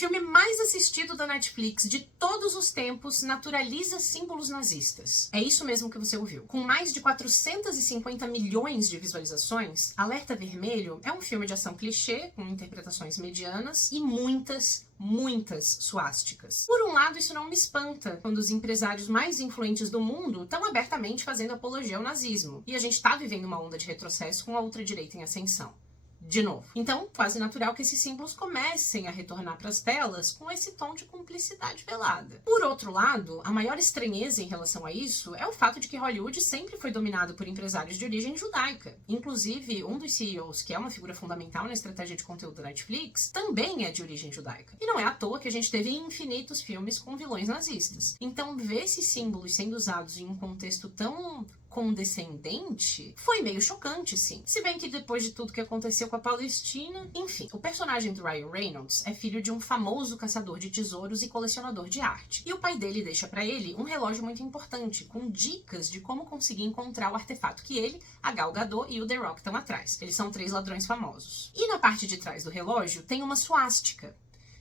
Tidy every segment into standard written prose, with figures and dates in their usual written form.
filme mais assistido da Netflix de todos os tempos naturaliza símbolos nazistas. É isso mesmo que você ouviu. Com mais de 450 milhões de visualizações, Alerta Vermelho é um filme de ação clichê, com interpretações medianas e muitas suásticas. Por um lado, isso não me espanta, quando os empresários mais influentes do mundo estão abertamente fazendo apologia ao nazismo. E a gente tá vivendo uma onda de retrocesso com a ultradireita em ascensão. De novo. Então, quase natural que esses símbolos comecem a retornar para as telas com esse tom de cumplicidade velada. Por outro lado, a maior estranheza em relação a isso é o fato de que Hollywood sempre foi dominado por empresários de origem judaica. Inclusive, um dos CEOs, que é uma figura fundamental na estratégia de conteúdo da Netflix, também é de origem judaica. E não é à toa que a gente teve infinitos filmes com vilões nazistas. Então, ver esses símbolos sendo usados em um contexto tão condescendente foi meio chocante, sim. Se bem que depois de tudo que aconteceu com a Palestina... Enfim, o personagem do Ryan Reynolds é filho de um famoso caçador de tesouros e colecionador de arte. E o pai dele deixa pra ele um relógio muito importante, com dicas de como conseguir encontrar o artefato que ele, a Gal Gadot e o The Rock estão atrás. Eles são 3 ladrões famosos. E na parte de trás do relógio tem uma suástica.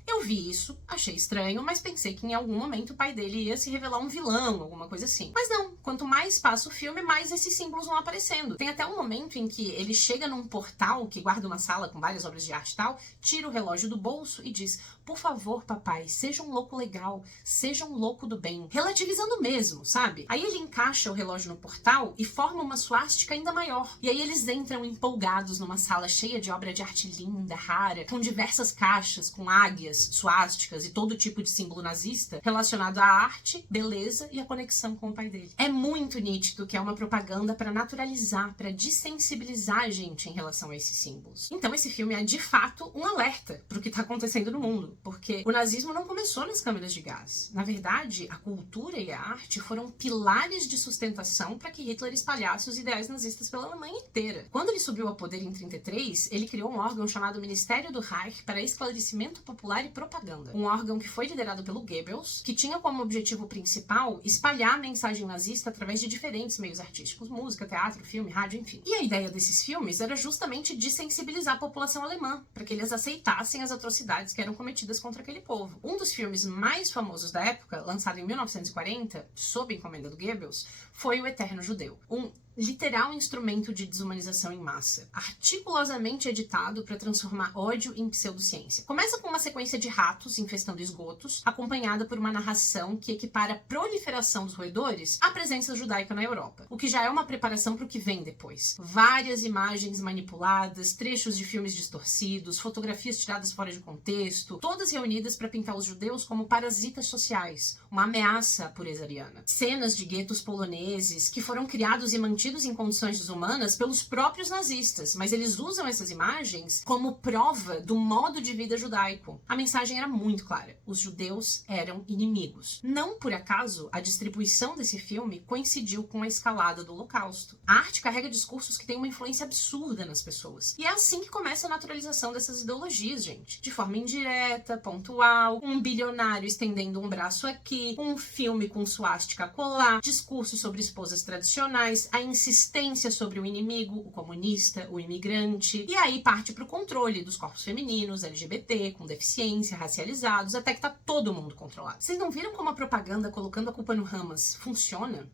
Eu vi isso, achei estranho, mas pensei que em algum momento o pai dele ia se revelar um vilão, alguma coisa assim. Mas não, quanto mais passa o filme, mais esses símbolos vão aparecendo. Tem até um momento em que ele chega num portal que guarda uma sala com várias obras de arte e tal, tira o relógio do bolso e diz: por favor, papai, seja um louco legal, seja um louco do bem. Relativizando mesmo, sabe? Aí ele encaixa o relógio no portal e forma uma suástica ainda maior. E aí eles entram empolgados numa sala cheia de obra de arte linda, rara, com diversas caixas, com águias, suásticas e todo tipo de símbolo nazista relacionado à arte, beleza e a conexão com o pai dele. É muito nítido que é uma propaganda para naturalizar, para dessensibilizar a gente em relação a esses símbolos. Então esse filme é de fato um alerta para o que está acontecendo no mundo, porque o nazismo não começou nas câmeras de gás. Na verdade, a cultura e a arte foram pilares de sustentação para que Hitler espalhasse os ideais nazistas pela Alemanha inteira. Quando ele subiu ao poder em 1933, ele criou um órgão chamado Ministério do Reich para Esclarecimento Popular e Propaganda. Um órgão que foi liderado pelo Goebbels, que tinha como objetivo principal espalhar a mensagem nazista através de diferentes meios artísticos, música, teatro, filme, rádio, enfim. E a ideia desses filmes era justamente desensibilizar a população alemã, para que eles aceitassem as atrocidades que eram cometidas contra aquele povo. Um dos filmes mais famosos da época, lançado em 1940, sob encomenda do Goebbels, foi O Eterno Judeu. Um literal instrumento de desumanização em massa, articulosamente editado para transformar ódio em pseudociência. Começa com uma sequência de ratos infestando esgotos, acompanhada por uma narração que equipara a proliferação dos roedores à presença judaica na Europa, o que já é uma preparação para o que vem depois. Várias imagens manipuladas, trechos de filmes distorcidos, fotografias tiradas fora de contexto, todas reunidas para pintar os judeus como parasitas sociais, uma ameaça à pureza ariana. Cenas de guetos poloneses que foram criados e mantidos em condições desumanas pelos próprios nazistas, mas eles usam essas imagens como prova do modo de vida judaico. A mensagem era muito clara: os judeus eram inimigos. Não por acaso a distribuição desse filme coincidiu com a escalada do Holocausto. A arte carrega discursos que têm uma influência absurda nas pessoas. E é assim que começa a naturalização dessas ideologias, gente. De forma indireta, pontual, um bilionário estendendo um braço aqui, um filme com suástica acolá, discursos sobre esposas tradicionais, a insistência sobre o inimigo, o comunista, o imigrante, e aí parte para o controle dos corpos femininos, LGBT, com deficiência, racializados, até que tá todo mundo controlado. Vocês não viram como a propaganda colocando a culpa no Hamas funciona?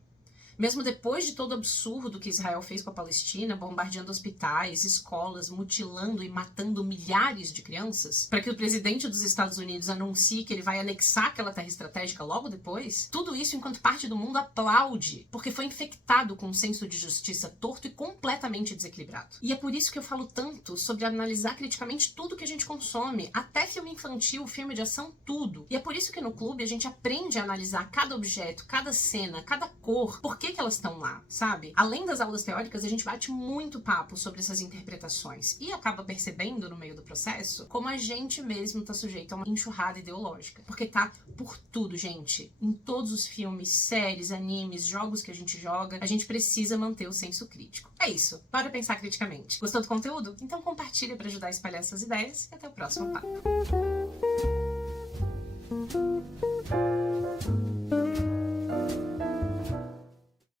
Mesmo depois de todo o absurdo que Israel fez com a Palestina, bombardeando hospitais, escolas, mutilando e matando milhares de crianças, para que o presidente dos Estados Unidos anuncie que ele vai anexar aquela terra estratégica logo depois, tudo isso enquanto parte do mundo aplaude, porque foi infectado com um senso de justiça torto e completamente desequilibrado. E é por isso que eu falo tanto sobre analisar criticamente tudo que a gente consome, até filme infantil, filme de ação, tudo. E é por isso que no clube a gente aprende a analisar cada objeto, cada cena, cada cor, porque que elas estão lá, sabe? Além das aulas teóricas, a gente bate muito papo sobre essas interpretações e acaba percebendo no meio do processo como a gente mesmo tá sujeito a uma enxurrada ideológica. Porque tá por tudo, gente. Em todos os filmes, séries, animes, jogos que a gente joga, a gente precisa manter o senso crítico. É isso. Bora pensar criticamente. Gostou do conteúdo? Então compartilha para ajudar a espalhar essas ideias e até o próximo papo.